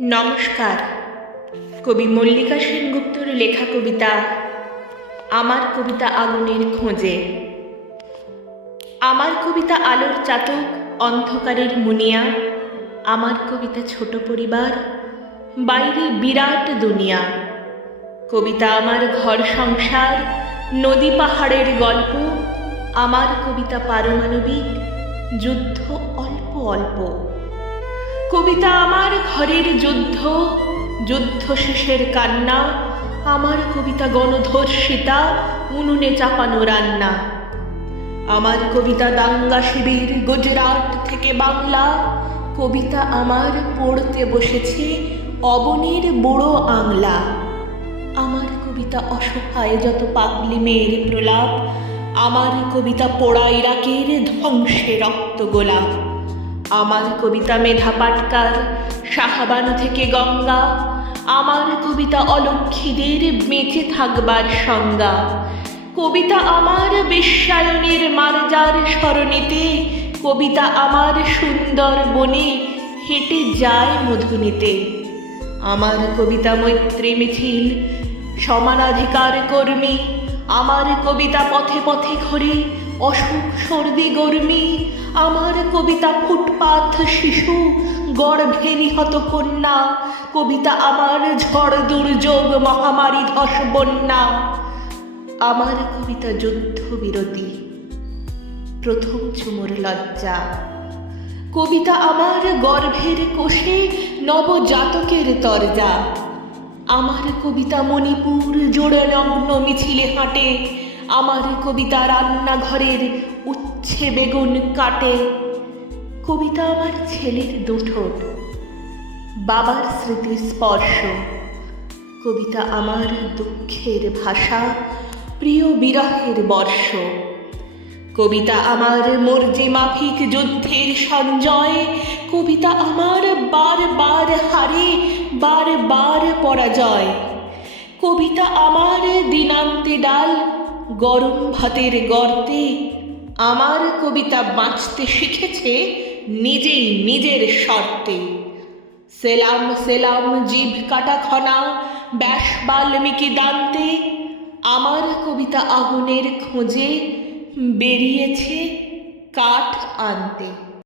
নমস্কার। কবি মল্লিকা সেনগুপ্তর লেখা কবিতা আমার কবিতা আগুনের খোঁজে। আমার কবিতা আলোর চাতক, অন্ধকারের মুনিয়া। আমার কবিতা ছোট পরিবার, বাইরে বিরাট দুনিয়া। কবিতা আমার ঘর সংসার, নদী পাহাড়ের গল্প। আমার কবিতা পারমাণবিক, যুদ্ধ অল্প অল্প। কবিতা আমার ঘরের যুদ্ধ, যুদ্ধ শেষের কান্না। আমার কবিতা গণধর্ষিতা, উনুনে চাপানো রান্না। আমার কবিতা দাঙ্গা শিবির, গুজরাট থেকে বাংলা। কবিতা আমার পড়তে বসেছে অবনীর বুড়ো আংলা। আমার কবিতা অসহায় যত পাগলি মেয়ের প্রলাপ। আমার কবিতা পোড়া ইরাকের ধ্বংসে রক্ত গোলাপ। আমার কবিতা মেধা পাটকার, শাহাবানো থেকে গঙ্গা। আমার কবিতা অলক্ষীদের বেঁচে থাকবার সংজ্ঞা। কবিতা আমার বিশ্বায়নের মারজার সরণিতে। কবিতা আমার সুন্দর বনে হেঁটে যায় মধুনিতে। আমার কবিতা মৈত্রী মিছিল, সমানাধিকার কর্মী। আমার কবিতা পথে পথে ঘোরে অসুখ সর্দি গর্মি। আমার কবিতা ফুটপাথ শিশু, গর্ভে নিহত কন্যা। কবিতা আমার ঝড় দুর্যোগ, মহামারী ধস বন্যা। আমার কবিতা যুদ্ধ বিরতি, প্রথম চুমুর লজ্জা। কবিতা আমার গর্ভের কোষে নবজাতকের তরজা। আমার কবিতা মণিপুর জোড়ে নগ্ন মিছিলে হাঁটে। আমার কবিতা রান্নাঘরের উচ্ছে বেগুন কাটে। কবিতা আমার ছেলের দুঠোঁট, বাবার স্মৃতির স্পর্শ। কবিতা আমার দুঃখের ভাষা, প্রিয় বিরহের বর্ষ। কবিতা আমার মর্জি মাফিক যুদ্ধের সঞ্জয়। কবিতা আমার বারবার হারে, বারবার পরাজয়। কবিতা আমার দিনান্তে ডাল, গরম ভাতের গর্তে। আমার কবিতা বাঁচতে শিখেছে নিজেই নিজের শর্তে। সেলাম সেলাম জিভ কাটা খনা, ব্যাস বাল্মীকি দান্তে। আমার কবিতা আগুনের খোঁজে বেরিয়েছে কাঠ আনতে।